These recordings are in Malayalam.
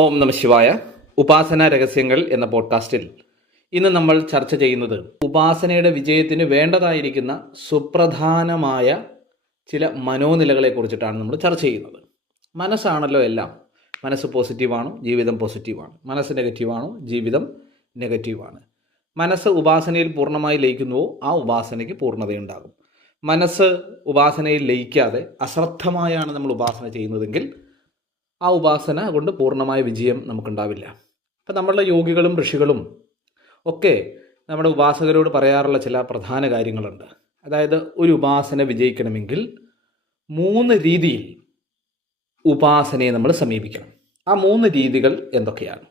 ഓം നമ ശിവായ. ഉപാസന രഹസ്യങ്ങൾ എന്ന പോഡ്കാസ്റ്റിൽ ഇന്ന് നമ്മൾ ചർച്ച ചെയ്യുന്നത് ഉപാസനയുടെ വിജയത്തിന് വേണ്ടതായിരിക്കുന്ന സുപ്രധാനമായ ചില മനോനിലകളെ കുറിച്ചിട്ടാണ് നമ്മൾ ചർച്ച ചെയ്യുന്നത്. മനസ്സാണല്ലോ എല്ലാം. മനസ്സ് പോസിറ്റീവാണോ, ജീവിതം പോസിറ്റീവാണ്. മനസ്സ് നെഗറ്റീവാണോ, ജീവിതം നെഗറ്റീവാണ്. മനസ്സ് ഉപാസനയിൽ പൂർണ്ണമായി ലയിക്കുന്നുവോ, ആ ഉപാസനയ്ക്ക് പൂർണ്ണതയുണ്ടാകും. മനസ്സ് ഉപാസനയിൽ ലയിക്കാതെ അശ്രദ്ധമായാണ് നമ്മൾ ഉപാസന ചെയ്യുന്നതെങ്കിൽ ആ ഉപാസന കൊണ്ട് പൂർണ്ണമായ വിജയം നമുക്കുണ്ടാവില്ല. അപ്പം നമ്മളുടെ യോഗികളും ഋഷികളും ഒക്കെ നമ്മുടെ ഉപാസകരോട് പറയാറുള്ള ചില പ്രധാന കാര്യങ്ങളുണ്ട്. അതായത് ഒരു ഉപാസന വിജയിക്കണമെങ്കിൽ 3 രീതിയിൽ ഉപാസനയെ നമ്മൾ സമീപിക്കണം. ആ 3 രീതികൾ എന്തൊക്കെയാണ്?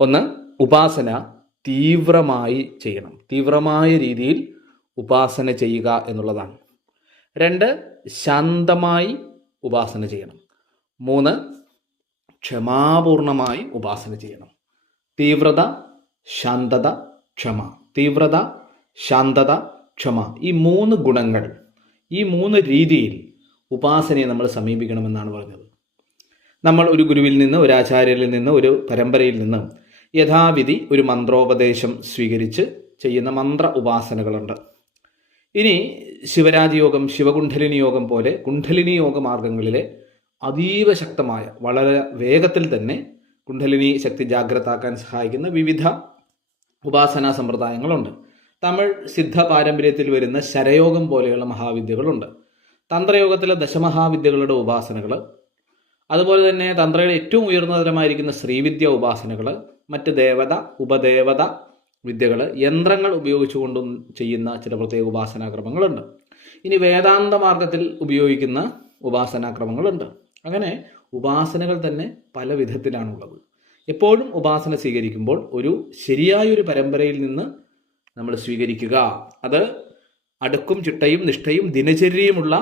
1, ഉപാസന തീവ്രമായി ചെയ്യണം. തീവ്രമായ രീതിയിൽ ഉപാസന ചെയ്യുക എന്നുള്ളതാണ്. 2, ശാന്തമായി ഉപാസന ചെയ്യണം. 3, ക്ഷമാപൂർണമായി ഉപാസന ചെയ്യണം. തീവ്രത, ശാന്തത, ക്ഷമ. തീവ്രത, ശാന്തത, ക്ഷമ. ഈ 3 ഗുണങ്ങൾ, ഈ 3 രീതിയിൽ ഉപാസനയെ നമ്മൾ സമീപിക്കണമെന്നാണ് പറഞ്ഞത്. നമ്മൾ ഒരു ഗുരുവിൽ നിന്ന്, ഒരു ആചാര്യരിൽ നിന്ന്, ഒരു പരമ്പരയിൽ നിന്ന് യഥാവിധി ഒരു മന്ത്രോപദേശം സ്വീകരിച്ച് ചെയ്യുന്ന മന്ത്ര ഉപാസനകളുണ്ട്. ഇനി ശിവരാജയോഗം, ശിവകുണ്ഡലിനി യോഗം പോലെ കുണ്ഡലിനി യോഗ മാർഗങ്ങളിലെ അതീവ ശക്തമായ, വളരെ വേഗത്തിൽ തന്നെ കുണ്ഡലിനി ശക്തി ജാഗ്രതാക്കാൻ സഹായിക്കുന്ന വിവിധ ഉപാസനാ സമ്പ്രദായങ്ങളുണ്ട്. തമിഴ് സിദ്ധ പാരമ്പര്യത്തിൽ വരുന്ന ശരയോഗം പോലെയുള്ള മഹാവിദ്യകളുണ്ട്. തന്ത്രയോഗത്തിലെ ദശമഹാവിദ്യകളുടെ ഉപാസനകൾ, അതുപോലെ തന്നെ തന്ത്രയുടെ ഏറ്റവും ഉയർന്ന തരമായിരിക്കുന്ന ശ്രീവിദ്യ ഉപാസനകൾ, മറ്റ് ദേവത, ഉപദേവത വിദ്യകൾ, യന്ത്രങ്ങൾ ഉപയോഗിച്ചുകൊണ്ടും ചെയ്യുന്ന ചില പ്രത്യേക ഉപാസനാക്രമങ്ങളുണ്ട്. ഇനി വേദാന്ത മാർഗത്തിൽ ഉപയോഗിക്കുന്ന ഉപാസനാക്രമങ്ങളുണ്ട്. അങ്ങനെ ഉപാസനകൾ തന്നെ പല വിധത്തിലാണുള്ളത്. എപ്പോഴും ഉപാസന സ്വീകരിക്കുമ്പോൾ ഒരു ശരിയായൊരു പരമ്പരയിൽ നിന്ന് നമ്മൾ സ്വീകരിക്കുക. അത് അടുക്കും ചിട്ടയും നിഷ്ഠയും ദിനചര്യയുമുള്ള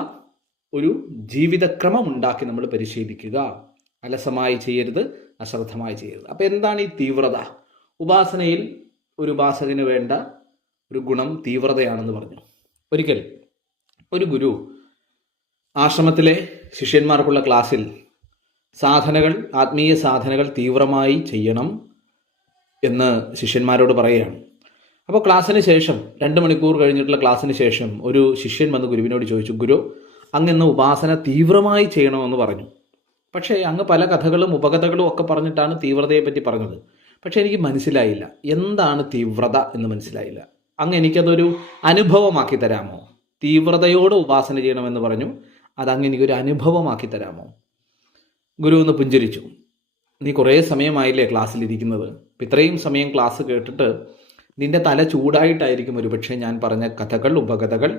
ഒരു ജീവിതക്രമം ഉണ്ടാക്കി നമ്മൾ പരിശീലിക്കുക. അലസമായി ചെയ്യരുത്, അശ്രദ്ധമായി ചെയ്യരുത്. അപ്പോൾ എന്താണ് ഈ തീവ്രത? ഉപാസനയിൽ ഒരു ഉപാസകന് വേണ്ട ഒരു ഗുണം തീവ്രതയാണെന്ന് പറഞ്ഞു. ഒരിക്കൽ ഒരു ഗുരു ആശ്രമത്തിലെ ശിഷ്യന്മാർക്കുള്ള ക്ലാസ്സിൽ സാധനകൾ, ആത്മീയ സാധനകൾ തീവ്രമായി ചെയ്യണം എന്ന് ശിഷ്യന്മാരോട് പറയുകയാണ്. അപ്പോൾ ക്ലാസ്സിന് ശേഷം 2 മണിക്കൂർ കഴിഞ്ഞിട്ടുള്ള ക്ലാസ്സിന് ശേഷം ഒരു ശിഷ്യൻ വന്ന് ഗുരുവിനോട് ചോദിച്ചു, ഗുരു, അങ്ങ് ഉപാസന തീവ്രമായി ചെയ്യണമെന്ന് പറഞ്ഞു. പക്ഷേ അങ്ങ് പല കഥകളും ഉപകഥകളും ഒക്കെ പറഞ്ഞിട്ടാണ് തീവ്രതയെ പറ്റി പറഞ്ഞത്. പക്ഷേ എനിക്ക് മനസ്സിലായില്ല, എന്താണ് തീവ്രത എന്ന് മനസ്സിലായില്ല. അങ്ങ് എനിക്കതൊരു അനുഭവമാക്കി തരാമോ? തീവ്രതയോട് ഉപാസന ചെയ്യണമെന്ന് പറഞ്ഞു, അതങ്ങ് എനിക്കൊരു അനുഭവമാക്കി തരാമോ? ഗുരു ഒന്ന് പുഞ്ചിരിച്ചു. നീ കുറേ സമയമായില്ലേ ക്ലാസ്സിലിരിക്കുന്നത്. അപ്പം ഇത്രയും സമയം ക്ലാസ് കേട്ടിട്ട് നിന്റെ തല ചൂടായിട്ടായിരിക്കും ഒരുപക്ഷെ ഞാൻ പറഞ്ഞ കഥകൾ, ഉപകഥകൾ,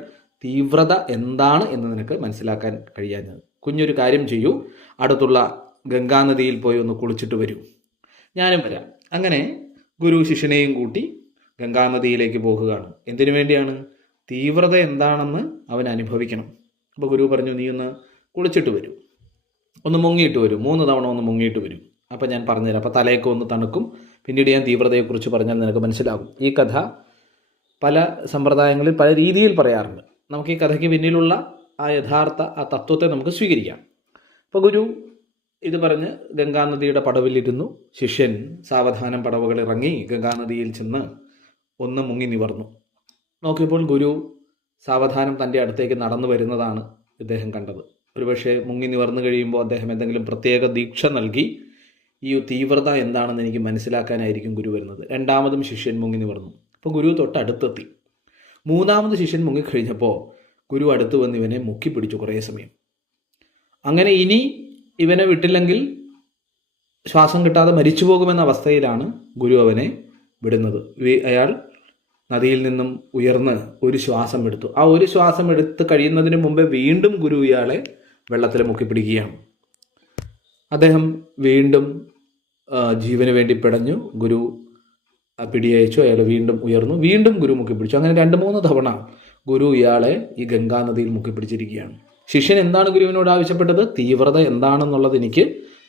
തീവ്രത എന്താണ് എന്ന് നിനക്ക് മനസ്സിലാക്കാൻ കഴിയാഞ്ഞത്. കുഞ്ഞൊരു കാര്യം ചെയ്യൂ, അടുത്തുള്ള ഗംഗാനദിയിൽ പോയി ഒന്ന് കുളിച്ചിട്ട് വരൂ, ഞാനും വരാം. അങ്ങനെ ഗുരു ശിഷ്യനെയും കൂട്ടി ഗംഗാനദിയിലേക്ക് പോകുകയാണ്. എന്തിനു വേണ്ടിയാണ്? തീവ്രത എന്താണെന്ന് അവൻ അനുഭവിക്കണം. അപ്പോൾ ഗുരു പറഞ്ഞു, നീ ഒന്ന് കുളിച്ചിട്ട് വരൂ, ഒന്ന് മുങ്ങിയിട്ട് വരൂ, 3 തവണ ഒന്ന് മുങ്ങിയിട്ട് വരൂ. അപ്പം ഞാൻ പറഞ്ഞുതരാം. അപ്പോൾ തലയൊക്കെ ഒന്ന് തണുക്കും. പിന്നീട് ഞാൻ തീവ്രതയെക്കുറിച്ച് പറഞ്ഞാൽ നിനക്ക് മനസ്സിലാകും. ഈ കഥ പല സമ്പ്രദായങ്ങളിൽ പല രീതിയിൽ പറയാറുണ്ട്. നമുക്ക് ഈ കഥയ്ക്ക് പിന്നിലുള്ള ആ യഥാർത്ഥ ആ തത്വത്തെ നമുക്ക് സ്വീകരിക്കാം. അപ്പോൾ ഗുരു ഇത് പറഞ്ഞ് ഗംഗാനദിയുടെ പടവിലിരുന്നു. ശിഷ്യൻ സാവധാനം പടവുകൾ ഇറങ്ങി ഗംഗാനദിയിൽ ചെന്ന് ഒന്ന് മുങ്ങി നിവർന്നു. നോക്കിയപ്പോൾ ഗുരു സാവധാനം തൻ്റെ അടുത്തേക്ക് നടന്നു വരുന്നതാണ് ഇദ്ദേഹം കണ്ടത്. ഒരുപക്ഷെ മുങ്ങി നിവർന്നു കഴിയുമ്പോൾ അദ്ദേഹം എന്തെങ്കിലും പ്രത്യേക ദീക്ഷ നൽകി ഈ തീവ്രത എന്താണെന്ന് എനിക്ക് മനസ്സിലാക്കാനായിരിക്കും ഗുരു വരുന്നത്. 2ാമതും ശിഷ്യൻ മുങ്ങി നിവർന്നു. അപ്പോൾ ഗുരു തൊട്ടടുത്തെത്തി. 3ാമത് ശിഷ്യൻ മുങ്ങിക്കഴിഞ്ഞപ്പോൾ ഗുരു അടുത്ത് വന്ന് ഇവനെ മുക്കി പിടിച്ചു കുറേ സമയം. അങ്ങനെ ഇനി ഇവനെ വിട്ടില്ലെങ്കിൽ ശ്വാസം കിട്ടാതെ മരിച്ചു പോകുമെന്ന അവസ്ഥയിലാണ് ഗുരു അവനെ വിടുന്നത്. അയാൾ നദിയിൽ നിന്നും ഉയർന്ന് ഒരു ശ്വാസം എടുത്തു. ആ ഒരു ശ്വാസം എടുത്ത് കഴിയുന്നതിന് മുമ്പേ വീണ്ടും ഗുരു ഇയാളെ വെള്ളത്തിൽ മുക്കിപ്പിടിക്കുകയാണ്. അദ്ദേഹം വീണ്ടും ജീവന് വേണ്ടി പിടഞ്ഞു. ഗുരു പിടിയയച്ചു. അയാൾ വീണ്ടും ഉയർന്നു, വീണ്ടും ഗുരു മുക്കിപ്പിടിച്ചു. അങ്ങനെ 2-3 തവണ ഗുരു ഇയാളെ ഈ ഗംഗാനദിയിൽ മുക്കിപ്പിടിച്ചിരിക്കുകയാണ്. ശിഷ്യൻ എന്താണ് ഗുരുവിനോട് ആവശ്യപ്പെട്ടത്? തീവ്രത എന്താണെന്നുള്ളത് എനിക്ക്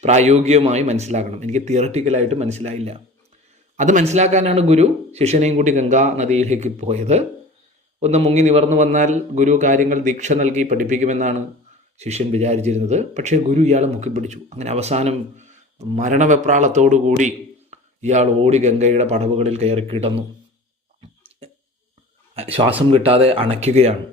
പ്രായോഗികമായി മനസ്സിലാക്കണം. എനിക്ക് തിയററ്റിക്കലായിട്ട് മനസ്സിലായില്ല. അത് മനസ്സിലാക്കാനാണ് ഗുരു ശിഷ്യനെയും കൂടി ഗംഗാ നദിയിലേക്ക് പോയത്. ഒന്ന് മുങ്ങി നിവർന്നു വന്നാൽ ഗുരു കാര്യങ്ങൾ ദീക്ഷ നൽകി പഠിപ്പിക്കുമെന്നാണ് ശിഷ്യൻ വിചാരിച്ചിരുന്നത്. പക്ഷേ ഗുരു ഇയാളെ മുക്കിപ്പിടിച്ചു. അങ്ങനെ അവസാനം മരണവെപ്രാളത്തോടുകൂടി ഇയാൾ ഓടി ഗംഗയുടെ പടവുകളിൽ കയറി കിടന്നു. ശ്വാസം കിട്ടാതെ അണയ്ക്കുകയാണ്.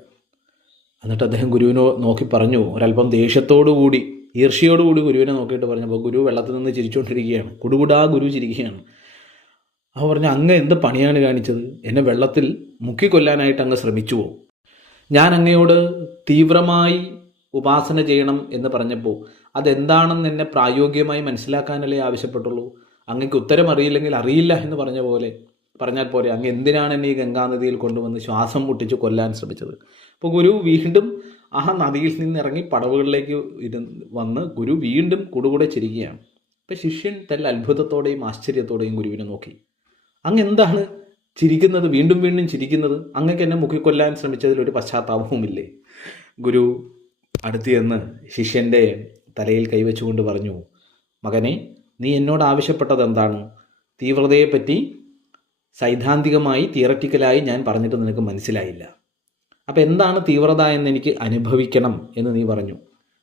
എന്നിട്ട് അദ്ദേഹം ഗുരുവിനെ നോക്കി പറഞ്ഞു, ഒരല്പം ദേഷ്യത്തോടുകൂടി ഈർഷ്യയോടുകൂടി ഗുരുവിനെ നോക്കിയിട്ട് പറഞ്ഞപ്പോൾ ഗുരു വെള്ളത്തിൽ നിന്ന് ചിരിച്ചുകൊണ്ടിരിക്കുകയാണ്. കുടുകുടാ ഗുരു ചിരിക്കുകയാണ്. അവ പറഞ്ഞു, അങ്ങ് എന്ത് പണിയാണ് കാണിച്ചത്? എന്നെ വെള്ളത്തിൽ മുക്കിക്കൊല്ലാനായിട്ട് അങ്ങ് ശ്രമിച്ചുവോ? ഞാൻ അങ്ങയോട് തീവ്രമായി ഉപാസന ചെയ്യണം എന്ന് പറഞ്ഞപ്പോൾ അതെന്താണെന്ന് എന്നെ പ്രായോഗികമായി മനസ്സിലാക്കാനല്ലേ ആവശ്യപ്പെട്ടുള്ളൂ. അങ്ങക്ക് ഉത്തരം അറിയില്ലെങ്കിൽ അറിയില്ല എന്ന് പറഞ്ഞാൽ പോലെ അങ്ങ് എന്തിനാണ് എന്നെ ഈ ഗംഗാനദിയിൽ കൊണ്ടുവന്ന് ശ്വാസം മുട്ടിച്ച് കൊല്ലാൻ ശ്രമിച്ചത്? അപ്പോൾ ഗുരു വീണ്ടും ആ നദിയിൽ നിന്നിറങ്ങി പടവുകളിലേക്ക് വന്ന് ഗുരു വീണ്ടും കൂടുകൂടെ ചിരിക്കുകയാണ്. അപ്പോൾ ശിഷ്യൻ തല്ല അത്ഭുതത്തോടെയും ആശ്ചര്യത്തോടെയും ഗുരുവിനെ നോക്കി. അങ്ങ് എന്താണ് ചിരിക്കുന്നത്? വീണ്ടും വീണ്ടും ചിരിക്കുന്നത്? അങ്ങക്ക് എന്നെ മുക്കിക്കൊല്ലാൻ ശ്രമിച്ചതിൽ ഒരു പശ്ചാത്താപവുമില്ലേ? ഗുരു അടുത്ത് ചെന്ന് ശിഷ്യൻ്റെ തലയിൽ കൈവച്ചുകൊണ്ട് പറഞ്ഞു, മകനെ, നീ എന്നോട് ആവശ്യപ്പെട്ടത് എന്താണ്? തീവ്രതയെപ്പറ്റി സൈദ്ധാന്തികമായി തിയററ്റിക്കലായി ഞാൻ പറഞ്ഞിട്ട് നിനക്ക് മനസ്സിലായില്ല. അപ്പം എന്താണ് തീവ്രത എന്ന് എനിക്ക് അനുഭവിക്കണം എന്ന് നീ പറഞ്ഞു.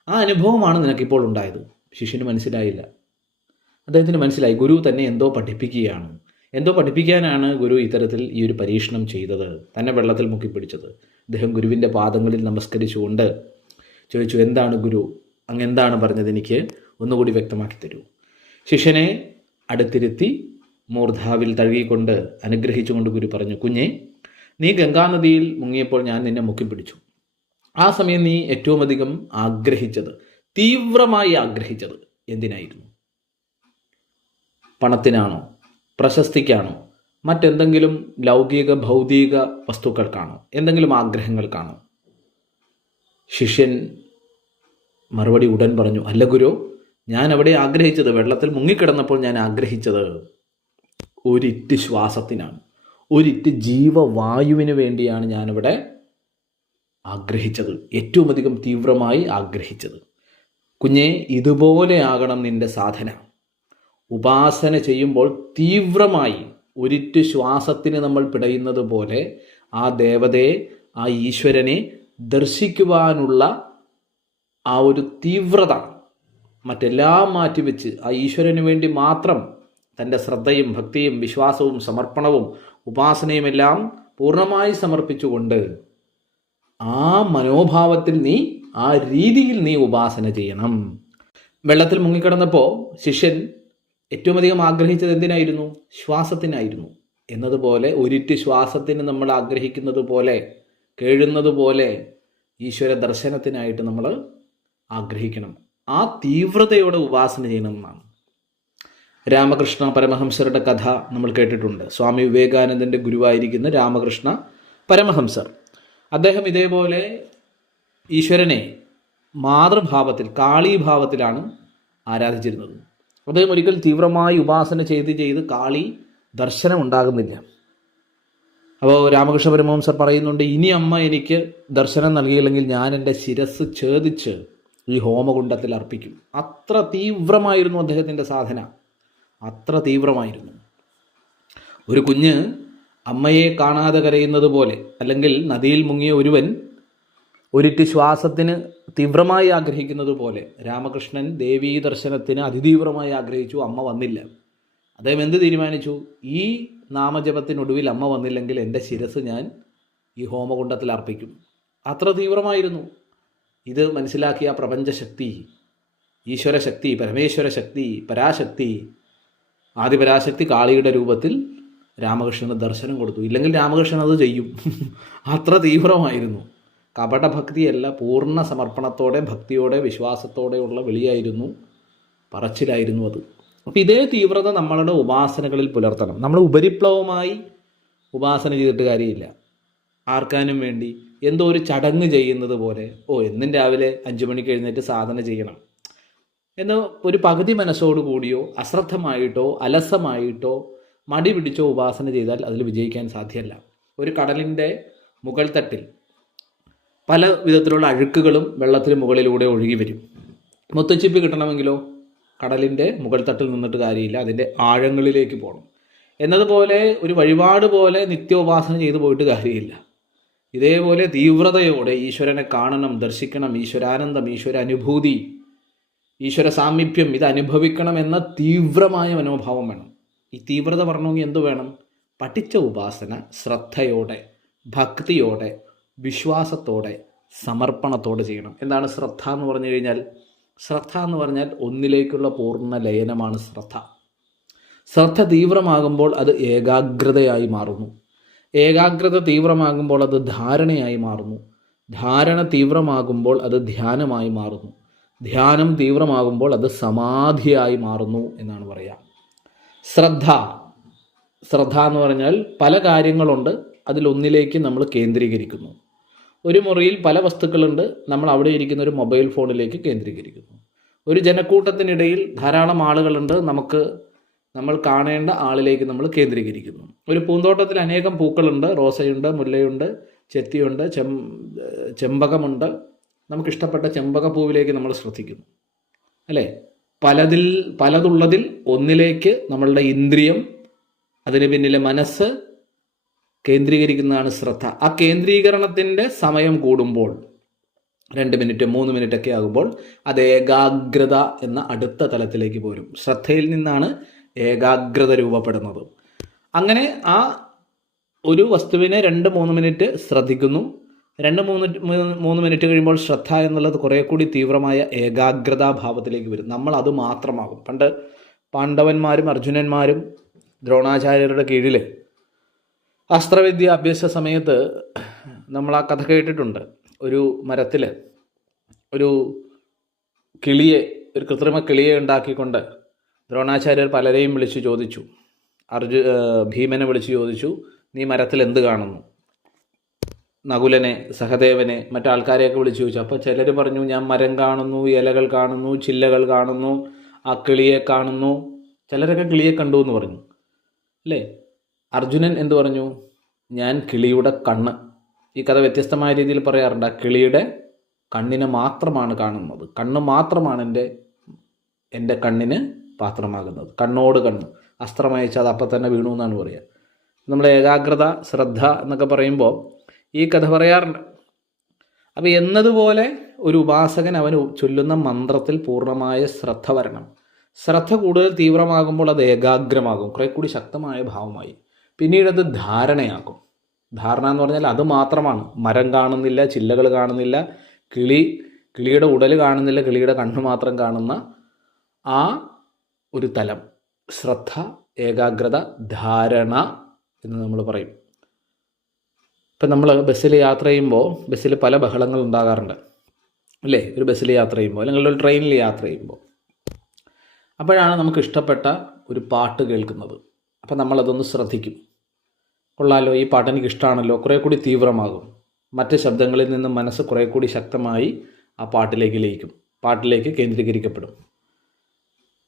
ആ അനുഭവമാണ് നിനക്കിപ്പോൾ ഉണ്ടായത്. ശിഷ്യന് മനസ്സിലായില്ല. അദ്ദേഹത്തിന് മനസ്സിലായി ഗുരു തന്നെ എന്തോ പഠിപ്പിക്കുകയാണ്. എന്തോ പഠിപ്പിക്കാനാണ് ഗുരു ഇത്തരത്തിൽ ഈ ഒരു പരീക്ഷണം ചെയ്തത്, തന്നെ വെള്ളത്തിൽ മുക്കിപ്പിടിച്ചത്. അദ്ദേഹം ഗുരുവിൻ്റെ പാദങ്ങളിൽ നമസ്കരിച്ചുകൊണ്ട് ചോദിച്ചു, എന്താണ് ഗുരു, അങ്ങ് എന്താണ് പറഞ്ഞത്? എനിക്ക് ഒന്നുകൂടി വ്യക്തമാക്കി തരൂ. ശിഷ്യനെ അടുത്തിരുത്തി മൂർധാവിൽ തഴുകിക്കൊണ്ട് അനുഗ്രഹിച്ചുകൊണ്ട് ഗുരു പറഞ്ഞു, കുഞ്ഞെ, നീ ഗംഗാനദിയിൽ മുങ്ങിയപ്പോൾ ഞാൻ നിന്നെ മുക്കിപ്പിടിച്ചു. ആ സമയം നീ ഏറ്റവും അധികം ആഗ്രഹിച്ചത്, തീവ്രമായി ആഗ്രഹിച്ചത് എന്തിനായിരുന്നു? പണത്തിനാണോ? പ്രശസ്തിക്കാണോ? മറ്റെന്തെങ്കിലും ലൗകിക ഭൗതിക വസ്തുക്കൾക്കാണോ? എന്തെങ്കിലും ആഗ്രഹങ്ങൾക്കാണോ? ശിഷ്യൻ മറുപടി ഉടൻ പറഞ്ഞു, അല്ല ഗുരു, ഞാൻ അവിടെ ആഗ്രഹിച്ചത്, വെള്ളത്തിൽ മുങ്ങിക്കിടന്നപ്പോൾ ഞാൻ ആഗ്രഹിച്ചത് ഒരിറ്റ് ശ്വാസത്തിനാണ്, ഒരിറ്റ് ജീവവായുവിന് വേണ്ടിയാണ് ഞാനിവിടെ ആഗ്രഹിച്ചത്, ഏറ്റവും അധികം തീവ്രമായി ആഗ്രഹിച്ചത്. കുഞ്ഞെ, ഇതുപോലെയാകണം നിന്റെ സാധന. ഉപാസന ചെയ്യുമ്പോൾ തീവ്രമായി ഒരിറ്റ് ശ്വാസത്തിന് നമ്മൾ പിടയുന്നത് പോലെ ആ ദേവതയെ, ആ ഈശ്വരനെ ദർശിക്കുവാനുള്ള ആ ഒരു തീവ്രത മറ്റെല്ലാം മാറ്റിവെച്ച് ആ ഈശ്വരന് വേണ്ടി മാത്രം തൻ്റെ ശ്രദ്ധയും ഭക്തിയും വിശ്വാസവും സമർപ്പണവും ഉപാസനയുമെല്ലാം പൂർണ്ണമായി സമർപ്പിച്ചുകൊണ്ട് ആ മനോഭാവത്തിൽ നീ, ആ രീതിയിൽ നീ ഉപാസന ചെയ്യണം. വെള്ളത്തിൽ മുങ്ങിക്കിടന്നപ്പോൾ ശിഷ്യൻ ഏറ്റവും അധികം ആഗ്രഹിച്ചത് എന്തിനായിരുന്നു? ശ്വാസത്തിനായിരുന്നു. എന്നതുപോലെ ഒരിറ്റ് ശ്വാസത്തിന് നമ്മൾ ആഗ്രഹിക്കുന്നത് പോലെ, കേഴുന്നത് പോലെ ഈശ്വര ദർശനത്തിനായിട്ട് നമ്മൾ ആഗ്രഹിക്കണം. ആ തീവ്രതയോടെ ഉപാസന ചെയ്യണമെന്നാണ്. രാമകൃഷ്ണ പരമഹംസരുടെ കഥ നമ്മൾ കേട്ടിട്ടുണ്ട്. സ്വാമി വിവേകാനന്ദൻ്റെ ഗുരുവായിരിക്കുന്ന രാമകൃഷ്ണ പരമഹംസർ, അദ്ദേഹം ഇതേപോലെ ഈശ്വരനെ മാതൃഭാവത്തിൽ, കാളീഭാവത്തിലാണ് ആരാധിച്ചിരുന്നത്. അദ്ദേഹം ഒരിക്കൽ തീവ്രമായി ഉപാസന ചെയ്ത് കാളി ദർശനം ഉണ്ടാകുന്നില്ല. അപ്പോൾ രാമകൃഷ്ണ പരമഹംസർ പറയുന്നുണ്ട്, ഇനി അമ്മ എനിക്ക് ദർശനം നൽകിയില്ലെങ്കിൽ ഞാൻ എൻ്റെ ശിരസ് ഛേദിച്ച് ഈ ഹോമകുണ്ഡത്തിൽ അർപ്പിക്കും. അത്ര തീവ്രമായിരുന്നു അദ്ദേഹത്തിൻ്റെ സാധന, അത്ര തീവ്രമായിരുന്നു. ഒരു കുഞ്ഞ് അമ്മയെ കാണാതെ കരയുന്നത് പോലെ, അല്ലെങ്കിൽ നദിയിൽ മുങ്ങിയ ഒരുവൻ ഒരിറ്റ് ശ്വാസത്തിന് തീവ്രമായി ആഗ്രഹിക്കുന്നത് പോലെ രാമകൃഷ്ണൻ ദേവീ ദർശനത്തിന് അതിതീവ്രമായി ആഗ്രഹിച്ചു. അമ്മ വന്നില്ല. അദ്ദേഹം എന്ത് തീരുമാനിച്ചു? ഈ നാമജപത്തിനൊടുവിൽ അമ്മ വന്നില്ലെങ്കിൽ എൻ്റെ ശിരസ് ഞാൻ ഈ ഹോമകുണ്ഡത്തിൽ അർപ്പിക്കും. അത്ര തീവ്രമായിരുന്നു. ഇത് മനസ്സിലാക്കിയ പ്രപഞ്ചശക്തി, ഈശ്വരശക്തി, പരമേശ്വര ശക്തി, പരാശക്തി, ആദിപരാശക്തി കാളിയുടെ രൂപത്തിൽ രാമകൃഷ്ണന് ദർശനം കൊടുത്തു. ഇല്ലെങ്കിൽ രാമകൃഷ്ണൻ അത് ചെയ്യും. അത്ര തീവ്രമായിരുന്നു. കപടഭക്തിയല്ല, പൂർണ്ണ സമർപ്പണത്തോടെ, ഭക്തിയോടെ, വിശ്വാസത്തോടെയുള്ള വിളിയായിരുന്നു, പറച്ചിലായിരുന്നു അത്. അപ്പോൾ ഇതേ തീവ്രത നമ്മളുടെ ഉപാസനകളിൽ പുലർത്തണം. നമ്മൾ ഉപരിപ്ലവമായി ഉപാസന ചെയ്തിട്ട് കാര്യമില്ല. ആർക്കാനും വേണ്ടി എന്തോ ഒരു ചടങ്ങ് ചെയ്യുന്നത് പോലെ, എന്നും രാവിലെ 5 മണിക്ക് എഴുന്നേറ്റ് സാധന ചെയ്യണം എന്ന് ഒരു പകുതി മനസ്സോടുകൂടിയോ അശ്രദ്ധമായിട്ടോ അലസമായിട്ടോ മടി പിടിച്ചോ ഉപാസന ചെയ്താൽ അതിൽ വിജയിക്കാൻ സാധ്യമല്ല. ഒരു കടലിൻ്റെ മുകൾ തട്ടിൽ പല വിധത്തിലുള്ള അഴുക്കുകളും വെള്ളത്തിന് മുകളിലൂടെ ഒഴുകി വരും. മുത്തുച്ചിപ്പി കിട്ടണമെങ്കിലോ കടലിൻ്റെ മുകൾ തട്ടിൽ നിന്നിട്ട് കാര്യമില്ല, അതിൻ്റെ ആഴങ്ങളിലേക്ക് പോകണം. എന്നതുപോലെ ഒരു വഴിപാട് പോലെ നിത്യോപാസന ചെയ്തു പോയിട്ട് കാര്യമില്ല. ഇതേപോലെ തീവ്രതയോടെ ഈശ്വരനെ കാണണം, ദർശിക്കണം, ഈശ്വരാനന്ദം, ഈശ്വര അനുഭൂതി ഈശ്വര സാമീപ്യം ഇത് അനുഭവിക്കണമെന്ന തീവ്രമായ മനോഭാവം വേണം. ഈ തീവ്രത പറഞ്ഞെങ്കിൽ എന്തു വേണം? പഠിച്ച ഉപാസന ശ്രദ്ധയോടെ, ഭക്തിയോടെ, വിശ്വാസത്തോടെ, സമർപ്പണത്തോടെ ചെയ്യണം. എന്താണ് ശ്രദ്ധ എന്ന് പറഞ്ഞു കഴിഞ്ഞാൽ? ശ്രദ്ധ എന്ന് പറഞ്ഞാൽ ഒന്നിലേക്കുള്ള പൂർണ്ണ ലയനമാണ് ശ്രദ്ധ. ശ്രദ്ധ തീവ്രമാകുമ്പോൾ അത് ഏകാഗ്രതയായി മാറുന്നു. ഏകാഗ്രത തീവ്രമാകുമ്പോൾ അത് ധാരണയായി മാറുന്നു. ധാരണ തീവ്രമാകുമ്പോൾ അത് ധ്യാനമായി മാറുന്നു. ധ്യാനം തീവ്രമാകുമ്പോൾ അത് സമാധിയായി മാറുന്നു എന്നാണ് പറയുക. ശ്രദ്ധ എന്ന് പറഞ്ഞാൽ പല കാര്യങ്ങളുണ്ട്, അതിലൊന്നിലേക്ക് നമ്മൾ കേന്ദ്രീകരിക്കുന്നു. ഒരു മുറിയിൽ പല വസ്തുക്കളുണ്ട്, നമ്മൾ അവിടെ ഇരിക്കുന്ന ഒരു മൊബൈൽ ഫോണിലേക്ക് കേന്ദ്രീകരിക്കുന്നു. ഒരു ജനക്കൂട്ടത്തിനിടയിൽ ധാരാളം ആളുകളുണ്ട്, നമ്മൾ കാണേണ്ട ആളിലേക്ക് നമ്മൾ കേന്ദ്രീകരിക്കുന്നു. ഒരു പൂന്തോട്ടത്തിൽ അനേകം പൂക്കളുണ്ട്, റോസയുണ്ട്, മുല്ലയുണ്ട്, ചെത്തിയുണ്ട്, ചെമ്പകമുണ്ട്. നമുക്കിഷ്ടപ്പെട്ട ചെമ്പകപ്പൂവിലേക്ക് നമ്മൾ ശ്രദ്ധിക്കുന്നു, അല്ലേ? പലതുള്ളതിൽ ഒന്നിലേക്ക് നമ്മളുടെ ഇന്ദ്രിയം, അതിന് പിന്നിലെ മനസ്സ് കേന്ദ്രീകരിക്കുന്നതാണ് ശ്രദ്ധ. ആ കേന്ദ്രീകരണത്തിൻ്റെ സമയം കൂടുമ്പോൾ 2 മിനിറ്റ് 3 മിനിറ്റ് ഒക്കെ ആകുമ്പോൾ അത് ഏകാഗ്രത എന്ന അടുത്ത തലത്തിലേക്ക് പോരും. ശ്രദ്ധയിൽ നിന്നാണ് ഏകാഗ്രത രൂപപ്പെടുന്നത്. അങ്ങനെ ആ ഒരു വസ്തുവിനെ 2-3 മിനിറ്റ് ശ്രദ്ധിക്കുന്നു. 2-3 മിനിറ്റ് കഴിയുമ്പോൾ ശ്രദ്ധ എന്നുള്ളത് കുറേ കൂടി തീവ്രമായ ഏകാഗ്രതാഭാവത്തിലേക്ക് വരും. നമ്മൾ അത് മാത്രമാകും. പണ്ട് പാണ്ഡവന്മാരും അർജുനന്മാരും ദ്രോണാചാര്യരുടെ കീഴിൽ അസ്ത്രവിദ്യ അഭ്യസിച്ച സമയത്ത് നമ്മൾ ആ കഥ കേട്ടിട്ടുണ്ട്. ഒരു മരത്തിൽ ഒരു കൃത്രിമ കിളിയെ ഉണ്ടാക്കിക്കൊണ്ട് ദ്രോണാചാര്യർ പലരെയും വിളിച്ചു ചോദിച്ചു. ഭീമനെ വിളിച്ചു ചോദിച്ചു, നീ മരത്തിൽ എന്ത് കാണുന്നു? നകുലനെ, സഹദേവനെ, മറ്റാൾക്കാരെയൊക്കെ വിളിച്ചു ചോദിച്ചു. അപ്പോൾ ചിലർ പറഞ്ഞു, ഞാൻ മരം കാണുന്നു, ഇലകൾ കാണുന്നു, ചില്ലകൾ കാണുന്നു, ആ കിളിയെ കാണുന്നു. ചിലരൊക്കെ കിളിയെ കണ്ടു എന്ന് പറഞ്ഞു, അല്ലേ? അർജുനൻ എന്ത് പറഞ്ഞു? ഞാൻ കിളിയുടെ കണ്ണ്. ഈ കഥ വ്യത്യസ്തമായ രീതിയിൽ പറയാറുണ്ട്. ആ കിളിയുടെ കണ്ണിനെ മാത്രമാണ് കാണുന്നത്. കണ്ണ് മാത്രമാണ് എൻ്റെ കണ്ണിന് പാത്രമാകുന്നത്. കണ്ണോട് കണ്ണ്. അസ്ത്രമയച്ചാൽ അത് അപ്പം തന്നെ വീണു എന്നാണ് പറയുക. നമ്മൾ ഏകാഗ്രത, ശ്രദ്ധ എന്നൊക്കെ പറയുമ്പോൾ ഈ കഥ പറയാറുണ്ട്. അപ്പോൾ എന്നതുപോലെ ഒരു ഉപാസകൻ അവൻ ചൊല്ലുന്ന മന്ത്രത്തിൽ പൂർണ്ണമായ ശ്രദ്ധ വരണം. ശ്രദ്ധ കൂടുതൽ തീവ്രമാകുമ്പോൾ അത് ഏകാഗ്രമാകും, കുറേ കൂടി ശക്തമായ ഭാവമായി. പിന്നീട് അത് ധാരണയാക്കും. ധാരണ എന്ന് പറഞ്ഞാൽ അത് മാത്രമാണ്. മരം കാണുന്നില്ല, ചില്ലകൾ കാണുന്നില്ല, കിളിയുടെ ഉടൽ കാണുന്നില്ല, കിളിയുടെ കണ്ണ് മാത്രം കാണുന്ന ആ ഒരു തലം. ശ്രദ്ധ, ഏകാഗ്രത, ധാരണ എന്ന് നമ്മൾ പറയും. ഇപ്പം നമ്മൾ ബസ്സിൽ യാത്ര ചെയ്യുമ്പോൾ ബസ്സിൽ പല ബഹളങ്ങൾ ഉണ്ടാകാറുണ്ട്, അല്ലേ? ഒരു ബസ്സിൽ യാത്ര ചെയ്യുമ്പോൾ അല്ലെങ്കിൽ ഒരു ട്രെയിനിൽ യാത്ര ചെയ്യുമ്പോൾ അപ്പോഴാണ് നമുക്ക് ഇഷ്ടപ്പെട്ട ഒരു പാട്ട് കേൾക്കുന്നത്. അപ്പം നമ്മളതൊന്ന് ശ്രദ്ധിക്കും. കൊള്ളാലോ, ഈ പാട്ട് എനിക്ക് ഇഷ്ടമാണല്ലോ, കുറേ കൂടി തീവ്രമാകും. മറ്റ് ശബ്ദങ്ങളിൽ നിന്ന് മനസ്സ് കുറേ കൂടി ശക്തമായി ആ പാട്ടിലേക്ക് ലയിക്കും, പാട്ടിലേക്ക് കേന്ദ്രീകരിക്കപ്പെടും.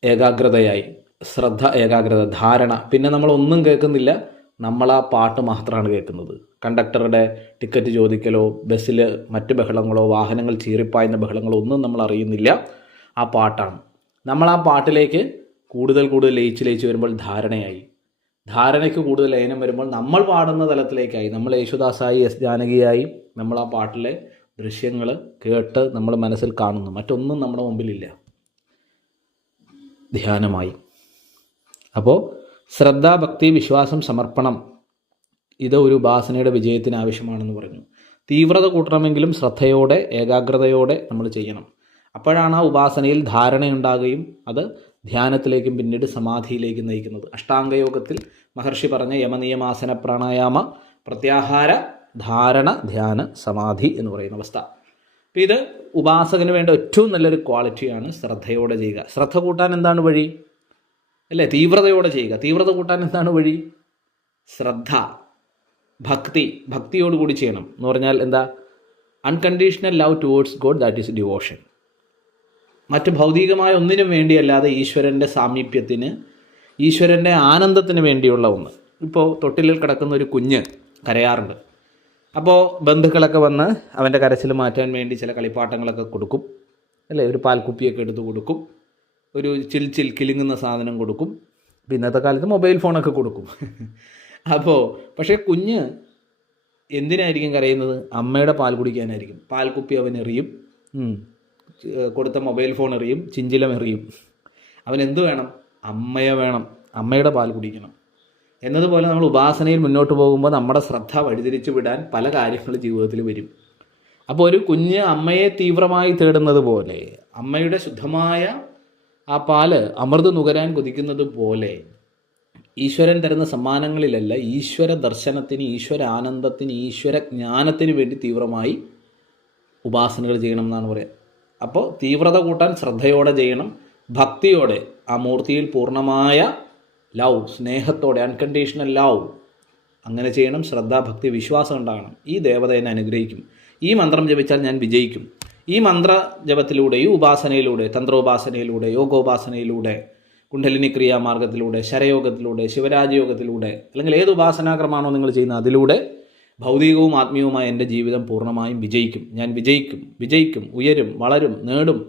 ഏകാഗ്രതയായി, ശ്രദ്ധ, ഏകാഗ്രത, ധാരണ. പിന്നെ നമ്മളൊന്നും കേൾക്കുന്നില്ല, നമ്മൾ ആ പാട്ട് മാത്രമാണ് കേൾക്കുന്നത്. കണ്ടക്ടറുടെ ടിക്കറ്റ് ചോദിക്കലോ, ബസ്സിൽ മറ്റ് ബഹളങ്ങളോ, വാഹനങ്ങൾ ചീറിപ്പായുന്ന ബഹളങ്ങളോ ഒന്നും നമ്മൾ അറിയുന്നില്ല. ആ പാട്ടാണ്. നമ്മൾ ആ പാട്ടിലേക്ക് കൂടുതൽ ലയിച്ച് വരുമ്പോൾ ധാരണയായി. ധാരണയ്ക്ക് കൂടുതൽ ലയനം വരുമ്പോൾ നമ്മൾ പാടുന്ന തലത്തിലേക്കായി. നമ്മൾ യേശുദാസായി, എസ് ജാനകിയായി നമ്മൾ ആ പാട്ടിലെ ദൃശ്യങ്ങൾ കേട്ട് നമ്മൾ മനസ്സിൽ കാണുന്നു. മറ്റൊന്നും നമ്മുടെ മുമ്പിലില്ല. ധ്യാനമായി. അപ്പോൾ ശ്രദ്ധ, ഭക്തി, വിശ്വാസം, സമർപ്പണം ഇത് ഒരു ഉപാസനയുടെ വിജയത്തിന് ആവശ്യമാണെന്ന് പറഞ്ഞു. തീവ്രത കൂട്ടണമെങ്കിലും ശ്രദ്ധയോടെ, ഏകാഗ്രതയോടെ നമ്മൾ ചെയ്യണം. അപ്പോഴാണ് ആ ഉപാസനയിൽ ധാരണയുണ്ടാകുകയും അത് ധ്യാനത്തിലേക്കും പിന്നീട് സമാധിയിലേക്കും നയിക്കുന്നത്. അഷ്ടാംഗയോഗത്തിൽ മഹർഷി പറഞ്ഞ യമനിയമാസന പ്രാണായാമ പ്രത്യാഹാര ധാരണ ധ്യാന സമാധി എന്ന് പറയുന്ന അവസ്ഥ. അപ്പോൾ ഇത് ഉപാസകന് വേണ്ട ഏറ്റവും നല്ലൊരു ക്വാളിറ്റിയാണ് ശ്രദ്ധയോടെ ചെയ്യുക. ശ്രദ്ധ കൂട്ടാൻ എന്താണ് വഴി? അല്ലേ? തീവ്രതയോടെ ചെയ്യുക. തീവ്രത കൂട്ടാൻ എന്താണ് വഴി? ശ്രദ്ധ, ഭക്തിയോടുകൂടി ചെയ്യണം എന്ന് പറഞ്ഞാൽ എന്താ? Unconditional love towards God, that is devotion. മറ്റ് ഭൗതികമായ ഒന്നിനും വേണ്ടിയല്ലാതെ ഈശ്വരൻ്റെ സാമീപ്യത്തിന്, ഈശ്വരൻ്റെ ആനന്ദത്തിന് വേണ്ടിയുള്ള ഒന്ന്. ഇപ്പോൾ തൊട്ടിലിൽ കിടക്കുന്ന ഒരു കുഞ്ഞ് കരയാറുണ്ട്. അപ്പോൾ ബന്ധുക്കളൊക്കെ വന്ന് അവൻ്റെ കരച്ചിൽ മാറ്റാൻ വേണ്ടി ചില കളിപ്പാട്ടങ്ങളൊക്കെ കൊടുക്കും, അല്ലേ? ഒരു പാൽക്കുപ്പിയൊക്കെ എടുത്ത് കൊടുക്കും, ഒരു കിലുങ്ങുന്ന സാധനം കൊടുക്കും. ഇന്നത്തെ കാലത്ത് മൊബൈൽ ഫോണൊക്കെ കൊടുക്കും. പക്ഷേ കുഞ്ഞ് എന്തിനായിരിക്കും കരയുന്നത്? അമ്മയുടെ പാൽ കുടിക്കാനായിരിക്കും. പാൽക്കുപ്പി അവൻ എറിയും, കൊടുത്ത മൊബൈൽ ഫോൺ എറിയും, ചിഞ്ചിലം എറിയും. അവൻ എന്തു വേണം? അമ്മയെ വേണം, അമ്മയുടെ പാൽ കുടിക്കണം. എന്നതുപോലെ നമ്മൾ ഉപാസനയിൽ മുന്നോട്ട് പോകുമ്പോൾ നമ്മുടെ ശ്രദ്ധ വഴിതിരിച്ചു വിടാൻ പല കാര്യങ്ങൾ ജീവിതത്തിൽ വരും. അപ്പോൾ ഒരു കുഞ്ഞ് അമ്മയെ തീവ്രമായി തേടുന്നത് പോലെ, അമ്മയുടെ ശുദ്ധമായ ആ പാല് അമൃത് നുകരാൻ കൊതിക്കുന്നത് പോലെ, ഈശ്വരൻ തരുന്ന സമ്മാനങ്ങളിലല്ല, ഈശ്വര ദർശനത്തിന്, ഈശ്വര ആനന്ദത്തിന്, ഈശ്വര ജ്ഞാനത്തിന് വേണ്ടി തീവ്രമായി ഉപാസനകൾ ചെയ്യണം എന്നാണ് പറയുക. അപ്പോൾ തീവ്രത കൂട്ടാൻ ശ്രദ്ധയോടെ ചെയ്യണം, ഭക്തിയോടെ, ആ മൂർത്തിയിൽ പൂർണ്ണമായ ലവ്, സ്നേഹത്തോടെ, അൺകണ്ടീഷണൽ ലവ്, അങ്ങനെ ചെയ്യണം. ശ്രദ്ധാഭക്തി വിശ്വാസം ഉണ്ടാകണം. ഈ ദേവത എന്നെ അനുഗ്രഹിക്കും, ഈ മന്ത്രം ജപിച്ചാൽ ഞാൻ വിജയിക്കും. ഈ മന്ത്ര ജപത്തിലൂടെ, ഈ ഉപാസനയിലൂടെ, തന്ത്രോപാസനയിലൂടെ, യോഗോപാസനയിലൂടെ, കുണ്ഡലിനി ക്രിയാമാർഗത്തിലൂടെ, ശരയോഗത്തിലൂടെ, ശിവരാജയോഗത്തിലൂടെ, അല്ലെങ്കിൽ ഏത് ഉപാസനാക്രമമാണോ നിങ്ങൾ ചെയ്യുന്നത് അതിലൂടെ ഭൗതികവും ആത്മീയവുമായ എൻ്റെ ജീവിതം പൂർണ്ണമായും വിജയിക്കും. ഞാൻ വിജയിക്കും, ഉയരും, വളരും, നേടും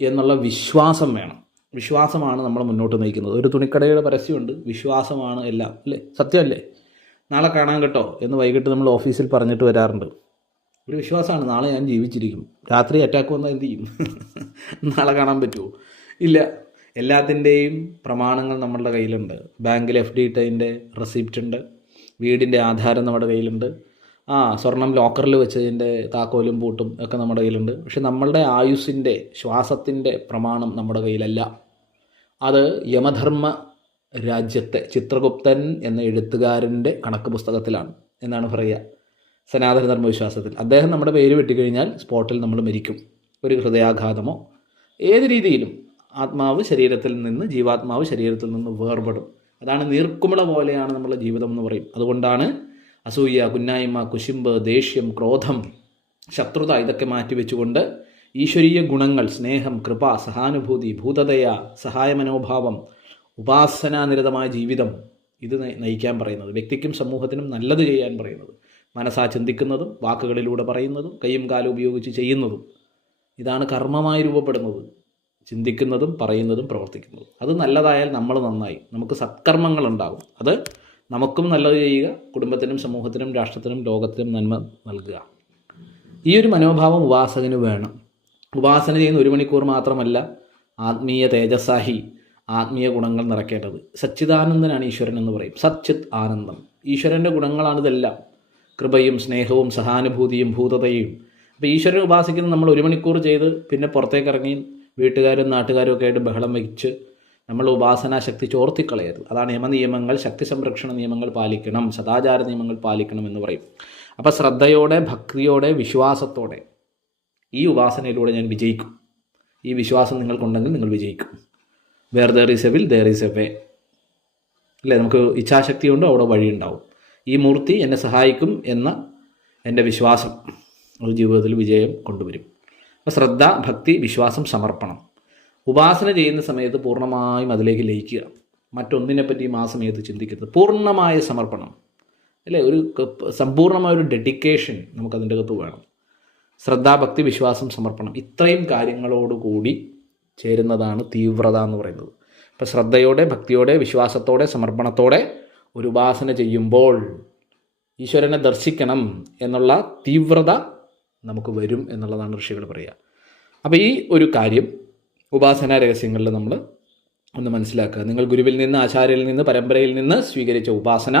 എന്നുള്ള വിശ്വാസം വേണം. വിശ്വാസമാണ് നമ്മളെ മുന്നോട്ട് നയിക്കുന്നത്. ഒരു തുണിക്കടയുടെ പരസ്യമുണ്ട്, വിശ്വാസമാണ് എല്ലാം, അല്ലേ? സത്യമല്ലേ? നാളെ കാണാൻ കേട്ടോ എന്ന് വൈകിട്ട് നമ്മൾ ഓഫീസിൽ പറഞ്ഞിട്ട് വരാറുണ്ട്. ഒരു വിശ്വാസമാണ്, നാളെ ഞാൻ ജീവിച്ചിരിക്കും. രാത്രി അറ്റാക്ക് വന്നാൽ എന്ത് ചെയ്യും? നാളെ കാണാൻ പറ്റുമോ? ഇല്ല. എല്ലാത്തിൻ്റെയും പ്രമാണങ്ങൾ നമ്മളുടെ കയ്യിലുണ്ട്. ബാങ്കിൽ FD ഇട്ടതിൻ്റെ റെസിപ്റ്റ് ഉണ്ട്, വീടിൻ്റെ ആധാരം നമ്മുടെ കയ്യിലുണ്ട്, സ്വർണം ലോക്കറിൽ വെച്ചതിൻ്റെ താക്കോലും പൂട്ടും ഒക്കെ നമ്മുടെ കയ്യിലുണ്ട്. പക്ഷെ നമ്മളുടെ ആയുസ്സിൻ്റെ, ശ്വാസത്തിൻ്റെ പ്രമാണം നമ്മുടെ കയ്യിലല്ല. അത് യമധർമ്മ രാജ്യത്തെ ചിത്രഗുപ്തൻ എന്ന എഴുത്തുകാരൻ്റെ കണക്ക് പുസ്തകത്തിലാണ് എന്നാണ് പറയുക, സനാതന ധർമ്മവിശ്വാസത്തിൽ. അദ്ദേഹം നമ്മുടെ പേര് വെട്ടിക്കഴിഞ്ഞാൽ സ്പോട്ടിൽ നമ്മൾ മരിക്കും. ഒരു ഹൃദയാഘാതമോ ഏത് രീതിയിലും ആത്മാവ് ശരീരത്തിൽ നിന്ന്, ജീവാത്മാവ് ശരീരത്തിൽ നിന്ന് വേർപെടും. അതാണ് നീർക്കുമിള പോലെയാണ് നമ്മുടെ ജീവിതം എന്ന് പറയും. അതുകൊണ്ടാണ് അസൂയ, കുന്നായ്മ, കുശുമ്പ്, ദേഷ്യം, ക്രോധം, ശത്രുത ഇതൊക്കെ മാറ്റിവെച്ചുകൊണ്ട് ഈശ്വരീയ ഗുണങ്ങൾ, സ്നേഹം, കൃപ, സഹാനുഭൂതി, ഭൂതദയ, സഹായ മനോഭാവം, ഉപാസനാനിരതമായ ജീവിതം ഇത് നയിക്കാൻ പറയുന്നത്. വ്യക്തിക്കും സമൂഹത്തിനും നല്ലത് ചെയ്യാൻ പറയുന്നത്. മനസ്സാ ചിന്തിക്കുന്നതും വാക്കുകളിലൂടെ പറയുന്നതും കൈയും കാലും ഉപയോഗിച്ച് ചെയ്യുന്നതും ഇതാണ് കർമ്മമായി രൂപപ്പെടുന്നത്. ചിന്തിക്കുന്നതും പറയുന്നതും പ്രവർത്തിക്കുന്നതും അത് നല്ലതായാൽ നമ്മൾ നന്നായി, നമുക്ക് സത്കർമ്മങ്ങൾ ഉണ്ടാകും. അത് നമുക്കും നല്ലത് ചെയ്യുക, കുടുംബത്തിനും സമൂഹത്തിനും രാഷ്ട്രത്തിനും ലോകത്തിനും നന്മ നൽകുക. ഈ ഒരു മനോഭാവം ഉപാസകന് വേണം. ഉപാസന ചെയ്യുന്ന 1 മണിക്കൂർ മാത്രമല്ല ആത്മീയ തേജസ്സാഹി, ആത്മീയ ഗുണങ്ങൾ നിറയ്ക്കേണ്ടത്. സച്ചിദാനന്ദനാണ് ഈശ്വരൻ എന്ന് പറയും. സച്ചിത് ആനന്ദം, ഈശ്വരൻ്റെ ഗുണങ്ങളാണിതെല്ലാം. കൃപയും സ്നേഹവും സഹാനുഭൂതിയും ഭൂതതയും. അപ്പോൾ ഈശ്വരനെ ഉപാസിക്കുന്ന നമ്മൾ 1 മണിക്കൂർ ചെയ്ത് പിന്നെ പുറത്തേക്ക് ഇറങ്ങി വീട്ടുകാരും നാട്ടുകാരും ഒക്കെ ആയിട്ട് ബഹളം വയ്ച്ച് നമ്മൾ ഉപാസനാശക്തി ചോർത്തിക്കളയരുത്. അതാണ് യമനിയമങ്ങൾ, ശക്തി സംരക്ഷണ നിയമങ്ങൾ പാലിക്കണം, സദാചാര നിയമങ്ങൾ പാലിക്കണം എന്ന് പറയും. അപ്പോൾ ശ്രദ്ധയോടെ, ഭക്തിയോടെ, വിശ്വാസത്തോടെ ഈ ഉപാസനയിലൂടെ ഞാൻ വിജയിക്കും. ഈ വിശ്വാസം നിങ്ങൾക്കുണ്ടെങ്കിൽ നിങ്ങൾ വിജയിക്കും. Where there is a will there is a way, അല്ലേ? നമുക്ക് ഇച്ഛാശക്തി കൊണ്ട് അവിടെ വഴിയുണ്ടാവും. ഈ മൂർത്തി എന്നെ സഹായിക്കും എന്ന എൻ്റെ വിശ്വാസം ഒരു ജീവിതത്തിൽ വിജയം കൊണ്ടുവരും. അപ്പോൾ ശ്രദ്ധ, ഭക്തി, വിശ്വാസം, സമർപ്പണം. ഉപാസന ചെയ്യുന്ന സമയത്ത് പൂർണ്ണമായും അതിലേക്ക് ലയിക്കുക. മറ്റൊന്നിനെപ്പറ്റിയും ആ സമയത്ത് ചിന്തിക്കരുത്. പൂർണ്ണമായ സമർപ്പണം, അല്ലേ? ഒരു സമ്പൂർണ്ണമായൊരു ഡെഡിക്കേഷൻ നമുക്കതിൻ്റെ അകത്ത് വേണം. ശ്രദ്ധ, ഭക്തി, വിശ്വാസം, സമർപ്പണം, ഇത്രയും കാര്യങ്ങളോടുകൂടി ചേരുന്നതാണ് തീവ്രത എന്ന് പറയുന്നത്. അപ്പോൾ ശ്രദ്ധയോടെ, ഭക്തിയോടെ, വിശ്വാസത്തോടെ, സമർപ്പണത്തോടെ ഒരു ഉപാസന ചെയ്യുമ്പോൾ ഈശ്വരനെ ദർശിക്കണം എന്നുള്ള തീവ്രത നമുക്ക് വരും എന്നുള്ളതാണ് ഋഷികൾ പറയുക. അപ്പോൾ ഈ ഒരു കാര്യം ഉപാസനാ രഹസ്യങ്ങളിൽ നമ്മൾ ഒന്ന് മനസ്സിലാക്കുക. നിങ്ങൾ ഗുരുവിൽ നിന്ന്, ആചാര്യയിൽ നിന്ന്, പരമ്പരയിൽ നിന്ന് സ്വീകരിച്ച ഉപാസന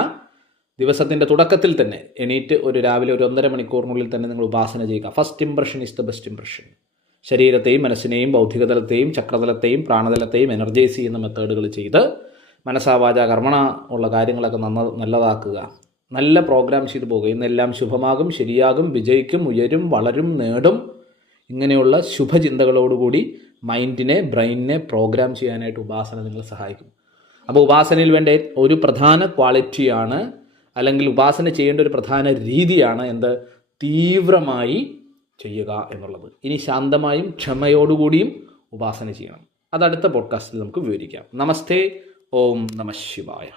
ദിവസത്തിൻ്റെ തുടക്കത്തിൽ തന്നെ എണീറ്റ് രാവിലെ 1.5 മണിക്കൂറിനുള്ളിൽ തന്നെ നിങ്ങൾ ഉപാസന ചെയ്യുക. First impression is the best impression. ശരീരത്തെയും മനസ്സിനെയും ബൗദ്ധികതലത്തെയും ചക്രതലത്തെയും പ്രാണതലത്തെയും എനർജൈസ് ചെയ്യുന്ന മെത്തേഡുകൾ ചെയ്ത് മനസ്സാവാച കർമ്മണ ഉള്ള കാര്യങ്ങളൊക്കെ നല്ലതാക്കുക. നല്ല പ്രോഗ്രാം ചെയ്തു പോകുക. ഇന്നെല്ലാം ശുഭമാകും, ശരിയാകും, വിജയിക്കും, ഉയരും, വളരും, നേടും. ഇങ്ങനെയുള്ള ശുഭചിന്തകളോടുകൂടി മൈൻഡിനെ, ബ്രെയിനിനെ പ്രോഗ്രാം ചെയ്യാനായിട്ട് ഉപാസന നിങ്ങളെ സഹായിക്കും. അപ്പോൾ ഉപാസനയിൽ വേണ്ട ഒരു പ്രധാന ക്വാളിറ്റിയാണ്, അല്ലെങ്കിൽ ഉപാസന ചെയ്യേണ്ട ഒരു പ്രധാന രീതിയാണ് തീവ്രമായി ചെയ്യുക എന്നുള്ളത്. ഇനി ശാന്തമായും ക്ഷമയോടുകൂടിയും ഉപാസന ചെയ്യണം. അത് അടുത്ത പോഡ്കാസ്റ്റിൽ നമുക്ക് വിവരിക്കാം. നമസ്തേ. ഓം നമഃ ശിവായ.